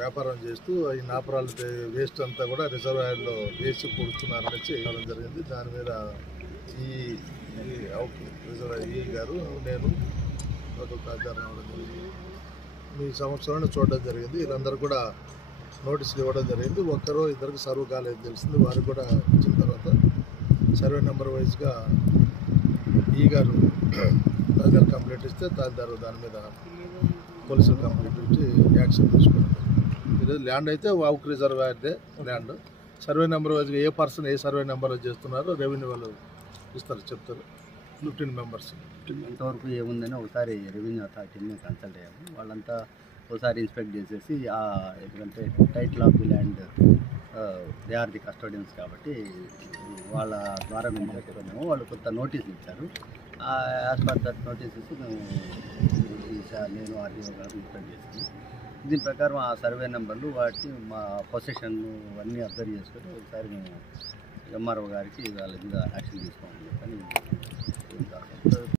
వ్యాపారం చేస్తూ ఈ నాపరాలు వేస్ట్ అంతా కూడా రిజర్వాయర్లో వేసి పొడుస్తున్నారని చేయడం జరిగింది. దాని మీద ఈ గారు నేను ఒక కాగితాలు రావడం జరిగింది. మీ సంవత్సరాన్ని చూడడం జరిగింది. వీళ్ళందరూ కూడా నోటీసులు ఇవ్వడం జరిగింది. ఒక్కరో ఇద్దరికి సర్వ్ కాలేదు తెలిసింది. వారికి కూడా ఇచ్చిన తర్వాత సర్వే నెంబర్ వైజ్గా ఈ గారు తహసీల్దార్ కంప్లైంట్ ఇస్తే తహసీల్దార్ దాని మీద పోలీసులు కంప్లైంట్ ఇచ్చి యాక్షన్ తీసుకున్నారు. ఈరోజు ల్యాండ్ అయితే వాక్ రిజర్వాయర్దే ల్యాండ్. సర్వే నెంబర్ వైజ్గా ఏ పర్సన్ ఏ సర్వే నెంబర్లో చేస్తున్నారో రెవెన్యూ వాళ్ళు ఇస్తారు, చెప్తారు. 15 మెంబర్స్. ఇంతవరకు ఏముందని ఒకసారి రెవెన్యూ అథారిటీని కన్సల్ట్ అయ్యాము. వాళ్ళంతా ఒకసారి ఇన్స్పెక్ట్ చేసేసి ఎందుకంటే title of the land they are the custodians కాబట్టి వాళ్ళ ద్వారా మేము చెప్తున్నాము. వాళ్ళు కొంత నోటీస్ ఇచ్చారు. యాజ్ పర్ దట్ నోటీస్ ఇచ్చి నేను ఆర్డీఓ గారు ఇన్స్పెక్ట్ చేసాను. దీని ప్రకారం ఆ సర్వే నెంబర్లు వాటి మా పొజిషన్ అన్నీ అబ్జర్వ్ చేసుకొని ఒకసారి మేము ఎంఆర్ఓ గారికి వాళ్ళ మీద యాక్షన్ తీసుకోమని చెప్పని